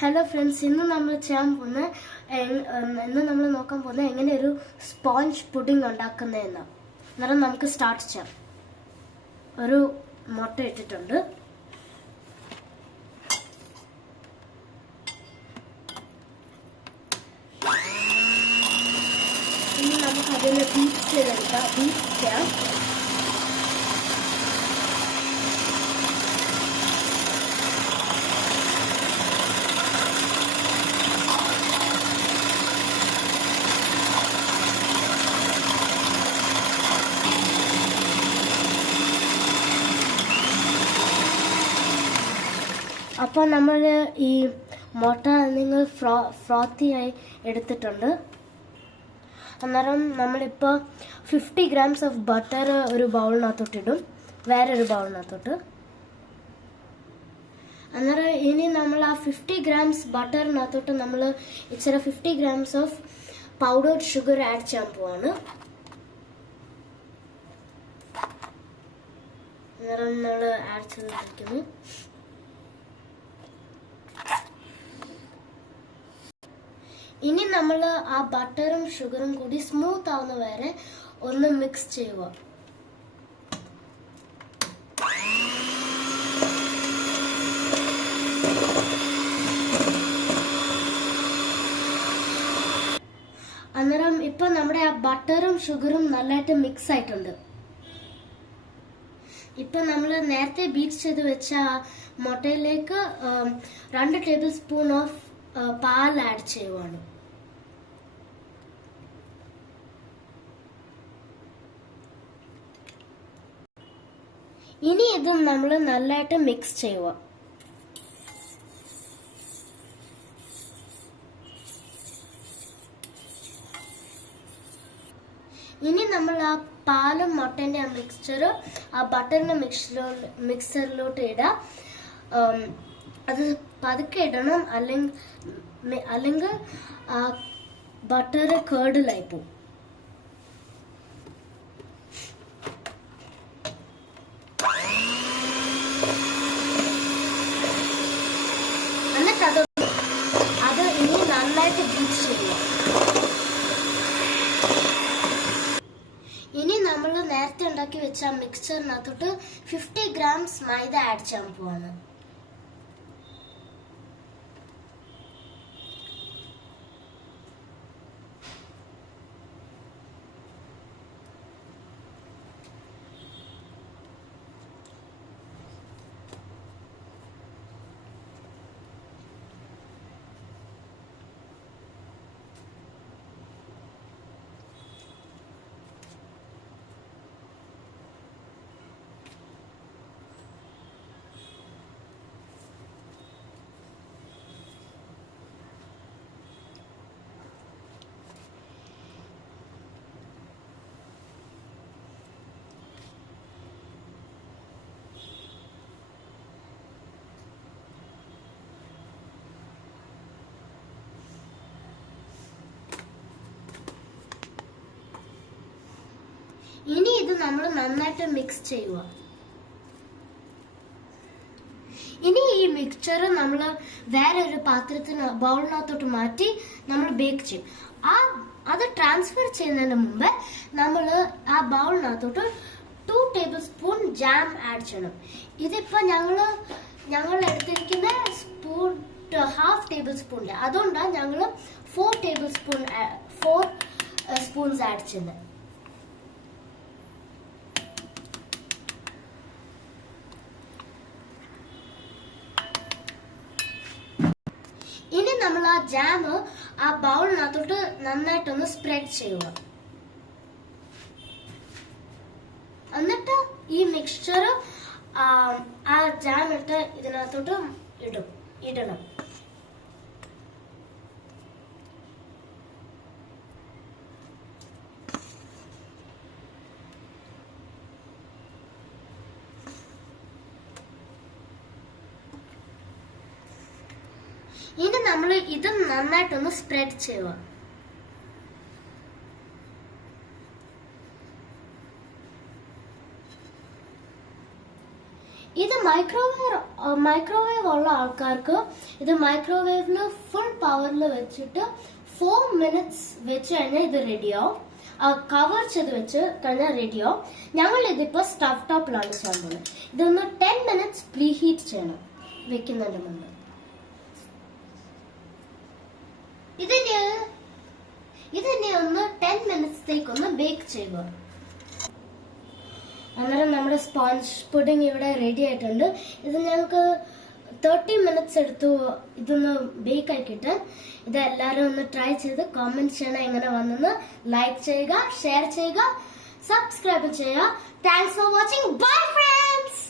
Hello friends, ഇന്ന് നമ്മൾ ചെയ്യാൻ പോകുന്ന നോക്കാൻ പോകുന്നത് എങ്ങനെ ഒരു സ്പോഞ്ച് പുഡിംഗ് ഉണ്ടാക്കുന്നതെന്ന്. അന്നേരം നമുക്ക് സ്റ്റാർട്ട് ചെയ്യാം. ഒരു മുട്ട ഇട്ടിട്ടുണ്ട്. ഇനി നമുക്ക് അതിൽ ബീറ്റ് ചെയ്തെടുക്കാം. ബീറ്റ് ചെയ്യാം. അപ്പോൾ നമ്മൾ ഈ മുട്ട നിങ്ങൾ ഫ്രോത്തിയായി എടുത്തിട്ടുണ്ട്. അന്നേരം നമ്മളിപ്പോൾ 50 grams ഓഫ് ബട്ടർ ഒരു ബൗളിനകത്തോട്ടിടും, വേറൊരു ബൗളിനകത്തോട്ട്. അന്നേരം ഇനി നമ്മൾ ആ 50 grams ബട്ടറിനകത്തോട്ട് നമ്മൾ ഇച്ചിരി 50 grams of powdered sugar add ചെയ്യാൻ പോവാണ്. അന്നേരം നമ്മൾ ആഡ് ചെയ്തിരിക്കുന്നു. ഇനി നമ്മൾ ആ ബട്ടറും ഷുഗറും കൂടി സ്മൂത്ത് ആവുന്ന വരെ ഒന്ന് മിക്സ് ചെയ്യുക. അന്നേരം ഇപ്പൊ നമ്മുടെ ആ ബട്ടറും ഷുഗറും നല്ലതായിട്ട് മിക്സ് ആയിട്ടുണ്ട്. ഇപ്പൊ നമ്മൾ നേരത്തെ ബീറ്റ് ചെയ്ത് വെച്ച മുട്ടയിലേക്ക് 2 tablespoon ഓഫ് പാൽ ആഡ് ചെയ്യുവാണ്. ഇനി ഇത് നമ്മൾ നല്ലതായിട്ട് മിക്സ് ചെയ്യുക. ഇനി നമ്മൾ ആ പാലും മുട്ടന്റെ ആ മിക്സ്ചർ ആ ബട്ടറിന്റെ മിക്സറിലോട്ട് ഇടാം. അത് പതുക്കെ ഇടണം, അല്ലെങ്കിൽ ബട്ടർ കേർഡിലായി പോകും. എന്നിട്ട് അത് ഇനി നന്നായിട്ട് ബീറ്റ് ചെയ്യുക. ഇനി നമ്മൾ നേരത്തെ ഉണ്ടാക്കി വെച്ച മിക്സ്ചറിനകത്തോട്ട് 50 grams മൈദ ആഡ് ചെയ്യാൻ പോവാണ്. ഇനി ഇത് നമ്മൾ നന്നായിട്ട് മിക്സ് ചെയ്യുക. ഇനി ഈ മിക്സ്ചർ നമ്മൾ വേറെ ഒരു പാത്രത്തിന് ബൗളിനകത്തോട്ട് മാറ്റി നമ്മൾ ബേക്ക് ചെയ്യും. അത് ട്രാൻസ്ഫർ ചെയ്യുന്നതിന് മുമ്പ് നമ്മൾ ആ ബൗളിനകത്തോട്ട് 2 tablespoon ജാം ആഡ് ചെയ്യണം. ഇതിപ്പോ ഞങ്ങൾ എടുത്തിരിക്കുന്ന സ്പൂൺ 1/2 tablespoon, അതുകൊണ്ടാണ് ഞങ്ങൾ 4 സ്പൂൺസ് ആഡ് ചെയ്യുന്നത്. ഇനി നമ്മൾ ആ ജാം ആ ബൗളിനകത്തോട്ട് നന്നായിട്ടൊന്ന് സ്പ്രെഡ് ചെയ്യുക. എന്നിട്ട് ഈ മിക്സ്ചർ ആ ജാം ഇട്ട് ഇതിനകത്തോട്ട് ഇടണം. ഇനി നമ്മൾ ഇത് നന്നായിട്ടൊന്ന് സ്പ്രെഡ് ചെയ്യുക. ഇത് മൈക്രോവേവ് മൈക്രോവേവ് ഉള്ള ആൾക്കാർക്ക് ഇത് മൈക്രോവേവിൽ ഫുൾ പവറിൽ വെച്ചിട്ട് 4 minutes വെച്ച് കഴിഞ്ഞാൽ ഇത് റെഡിയാവും. കവർ ചെയ്ത് വെച്ച് കഴിഞ്ഞാൽ റെഡിയാവും. ഞങ്ങൾ ഇതിപ്പോ സ്റ്റവ് ടോപ്പിലാണ് ചെയ്യാൻ പോകുന്നത്. ഇതൊന്ന് 10 minutes പ്രീ ഹീറ്റ് ചെയ്യണം വെക്കുന്നതിന് മുമ്പ്. ഇതിനെ ഒന്ന് 10 minutes ഒന്ന് ബേക്ക് ചെയ്യുക. അന്നേരം നമ്മുടെ സ്പോഞ്ച് പുഡിംഗ് ഇവിടെ റെഡി ആയിട്ടുണ്ട്. ഇത് ഞങ്ങൾക്ക് 30 minutes എടുത്തു ഇതൊന്ന് ബേക്ക് ആയി കിട്ടാൻ. ഇത് എല്ലാവരും ഒന്ന് ട്രൈ ചെയ്ത് കമന്റ് ചെയ്യണം എങ്ങനെ വന്നെന്ന്. ലൈക്ക് ചെയ്യുക, ഷെയർ ചെയ്യുക, സബ്സ്ക്രൈബ് ചെയ്യുക. Thanks for watching. Bye friends.